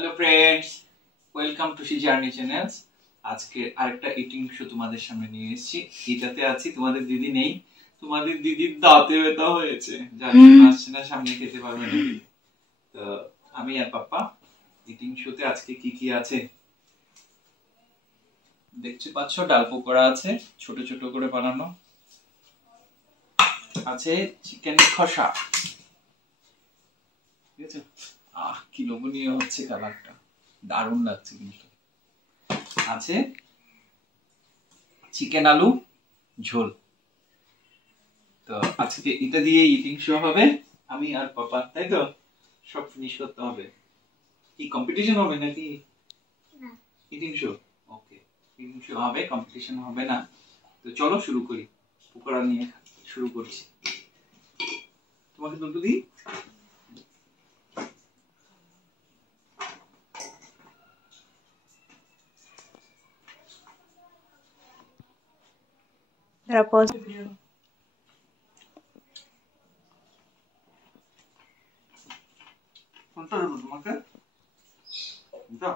Hello friends, welcome to sea journey channels. আজকে আরেকটা eating show তোমাদের সামনে নিয়ে এসেছি। এটাতে আছি, তোমাদের দিদি নেই। তোমাদের দিদির দাঁতে ব্যথা হয়েছে, যার জন্য আসছে না, সামনে খেতে পারবে না। তো আমি আর পাপ্পা ইটিং শোতে আজকে কি কি আছে দেখতে পাচ্ছ। ডাল পকোড়া আছে, ছোট ছোট করে বানানো আছে। চিকেন কষা, ঠিক আছে। কি লোভনীয় হচ্ছে, কালারটা দারুণ লাগছে। কিন্তু আছে চিকেন আলু ঝোল। তো আজকে এটা দিয়ে ইটিং শো হবে, আমি আর পাপা, তাই তো? সব ফিনিশ করতে হবে। কি কম্পিটিশন হবে নাকি ইটিং শো? ওকে, ইটিং শো হবে, কম্পিটিশন হবে না। তো চলো শুরু করি। পকোড়া নিয়ে শুরু করছি। তোমাকে দুটো দিই। কোনটা দেবো তোমাকে? এটা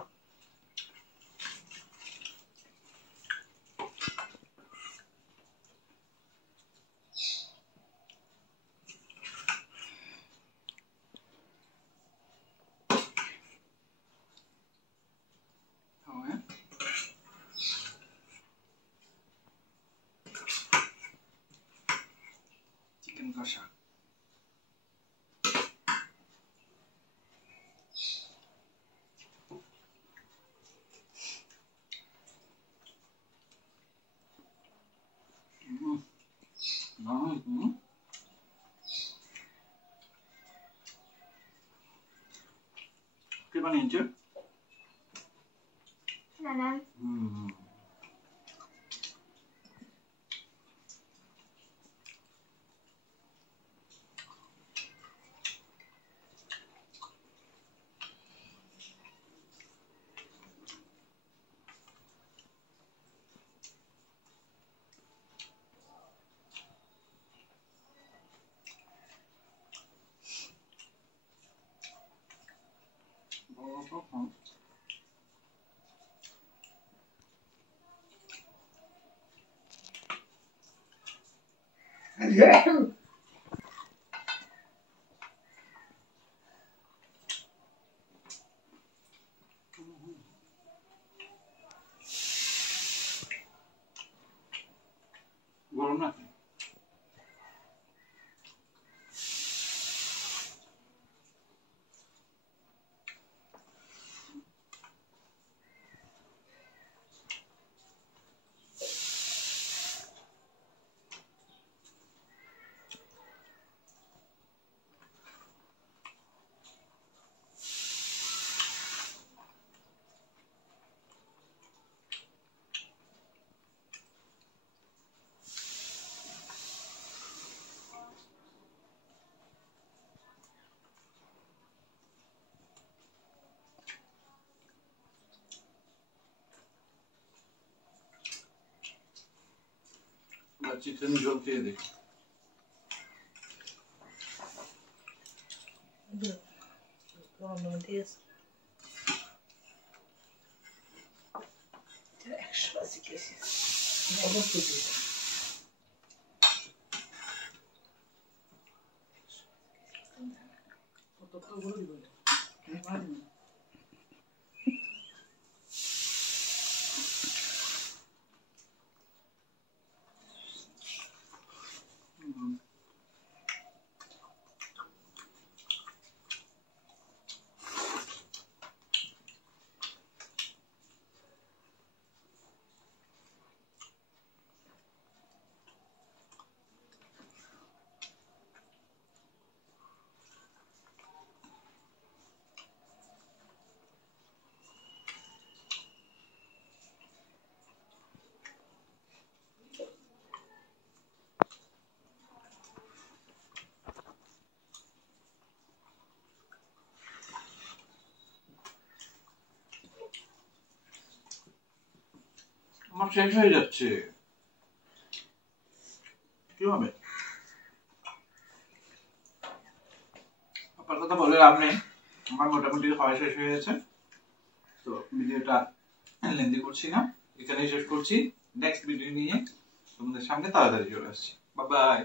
চিকেন কষা। কে বানিয়েছে? নানা। গরম না? চিকেন ঝোল দিয়ে দেখি। আমার শেষ হয়ে যাচ্ছে, কি হবে? আপনার কথা বলে লাভ নেই, আমার মোটামুটি খাওয়া শেষ হয়ে গেছে। তো ভিডিওটা লেন্দি করছি না, এখানেই শেষ করছি। নেক্সট ভিডিও নিয়ে তোমাদের সামনে তাড়াতাড়ি চলে আসছি। Bye bye.